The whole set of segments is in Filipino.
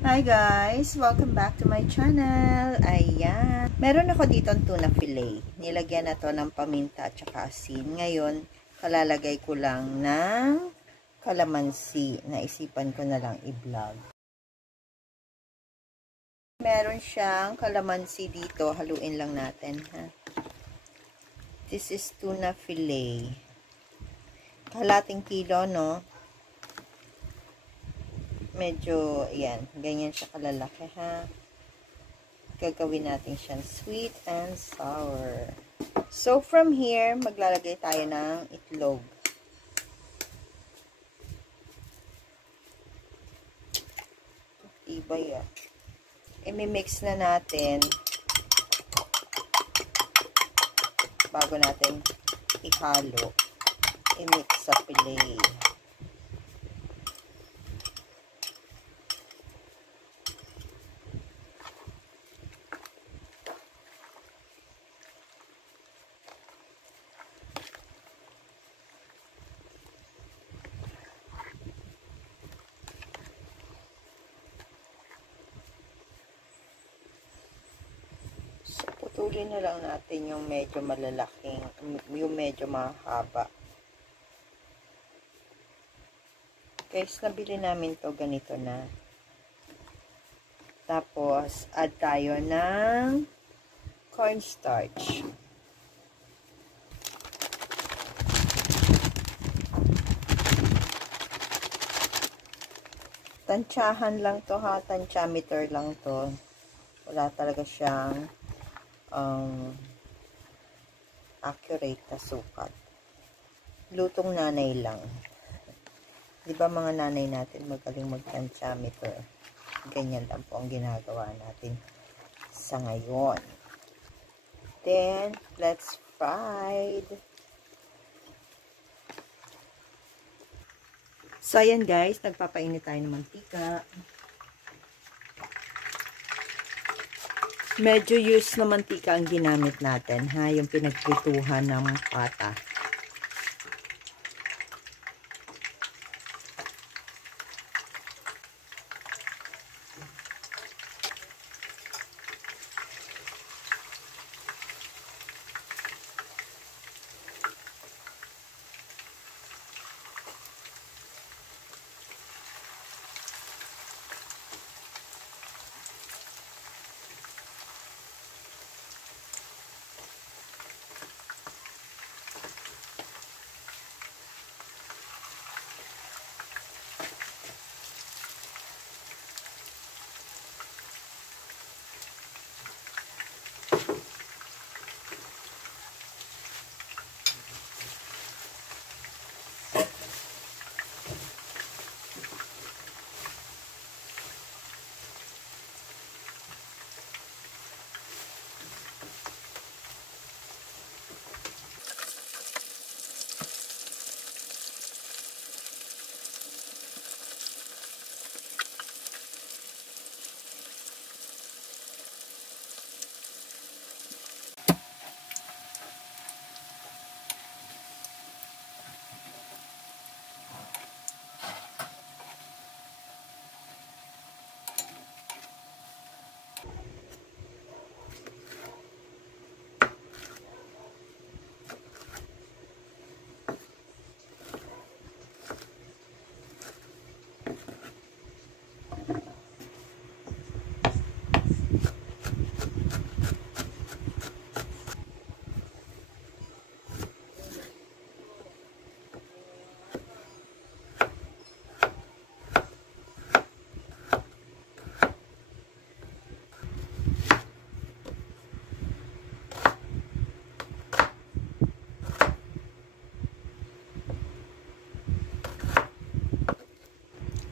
Hi guys! Welcome back to my channel. Ayan. Meron ako dito ang tuna fillet. Nilagyan na to ng paminta at saka asin. Ngayon, kalalagay ko lang ng kalamansi. Naisipan ko na lang i-vlog. Meron siyang kalamansi dito. Haluin lang natin. Ha? This is tuna fillet. Kalating kilo, no? Medyo, ayan, ganyan siya kalalaki, ha. Gagawin natin siyang sweet and sour. So, from here, maglalagay tayo ng itlog. Iba yan. I-mix na natin bago natin ihalo. I-mix sa fillet. Putulin na lang natin yung medyo malalaking, yung medyo mahaba. Guys, nabili namin to ganito na. Tapos, add tayo ng cornstarch. Tansyahan lang to, ha. Tansyameter lang to. Wala talaga siyang accurate na sukat. Lutong nanay lang. Di ba mga nanay natin magaling mag-tansyameter? Ganyan lang po ang ginagawa natin sa ngayon. Then, let's fry. So, ayan guys, nagpapainit tayo ng mantika. Medyo used na mantika ang ginamit natin, ha? Yung pinagprituhan ng pata.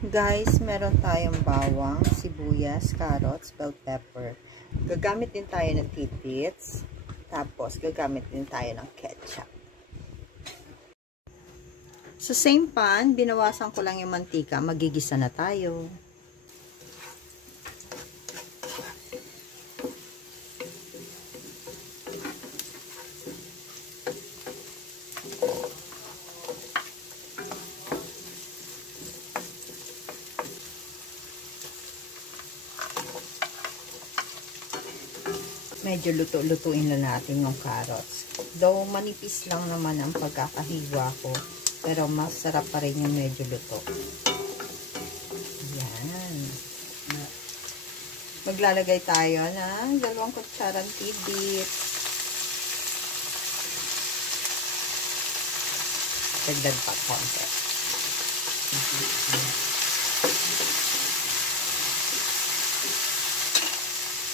Guys, meron tayong bawang, sibuyas, carrots, bell pepper. Gagamit din tayo ng tidbits. Tapos, gagamit din tayo ng ketchup. Sa same pan, binawasan ko lang yung mantika. Magigisa na tayo. medyo luto-lutuin na natin yung carrots. Though manipis lang naman ang pagkakahiwa ko, pero masarap pa rin yung medyo luto. Yan. Maglalagay tayo ng 2 kutsarang tidbit. Dagdag pa konti.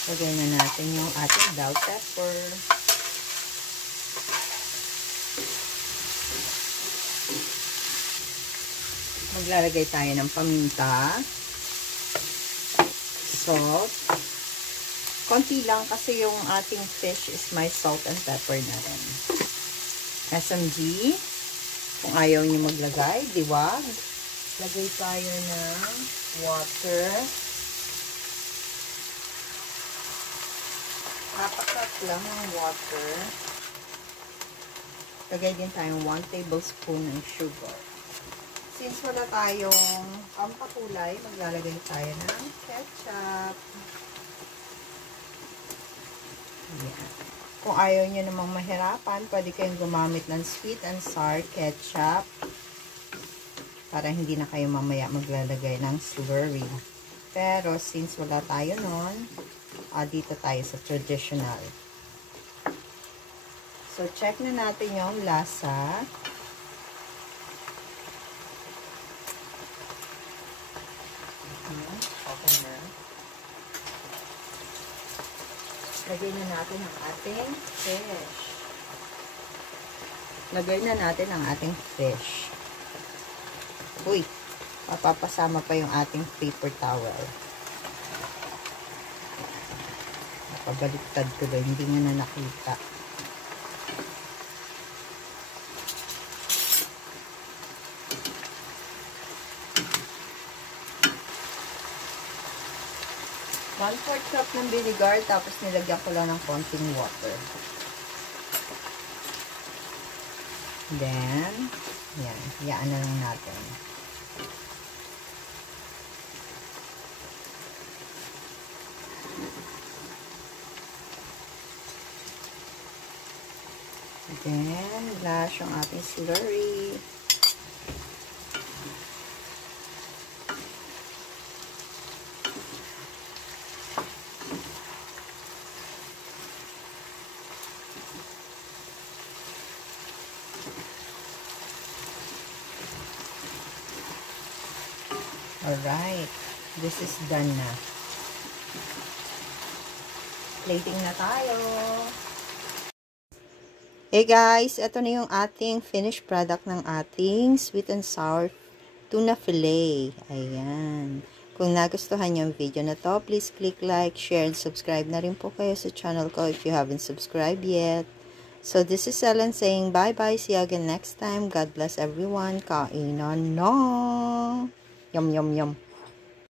Lagay na natin yung ating bell pepper. Maglalagay tayo ng paminta. Salt. Konti lang kasi yung ating fish is may salt and pepper na rin. SMG. Kung ayaw nyo maglagay, diwag. Lagay tayo ng water. Apakat lang ng water. Lagay din tayong 1 tablespoon ng sugar. Since wala tayong pampakulay, maglalagay tayo ng ketchup. Ayan. Kung ayaw nyo namang mahirapan, pwede kayong gumamit ng sweet and sour ketchup para hindi na kayo mamaya maglalagay ng slurry. Pero since wala tayo nun, dito tayo sa traditional. So, check na natin yung lasa. Okay na. Lagay na natin ang ating fish. Lagay na natin ang ating fish. Uy, mapapasama pa yung ating paper towel. Napabaliktad ko doon, hindi nyo na nakita. One-4 cup ng vinegar, tapos nilagyan ko lang ng konting water. Then, yan, hiyaan na lang natin. Then, lash yung ating slurry. Alright, this is done na. Plating na tayo. Hey guys, ito na yung ating finished product ng ating sweet and sour tuna fillet. Ayan. Kung nagustuhan yung video na to, please click like, share, and subscribe na rin po kayo sa channel ko if you haven't subscribed yet. So this is Ellen saying bye-bye. See you again next time. God bless everyone. Kainan na. Yum, yum, yum.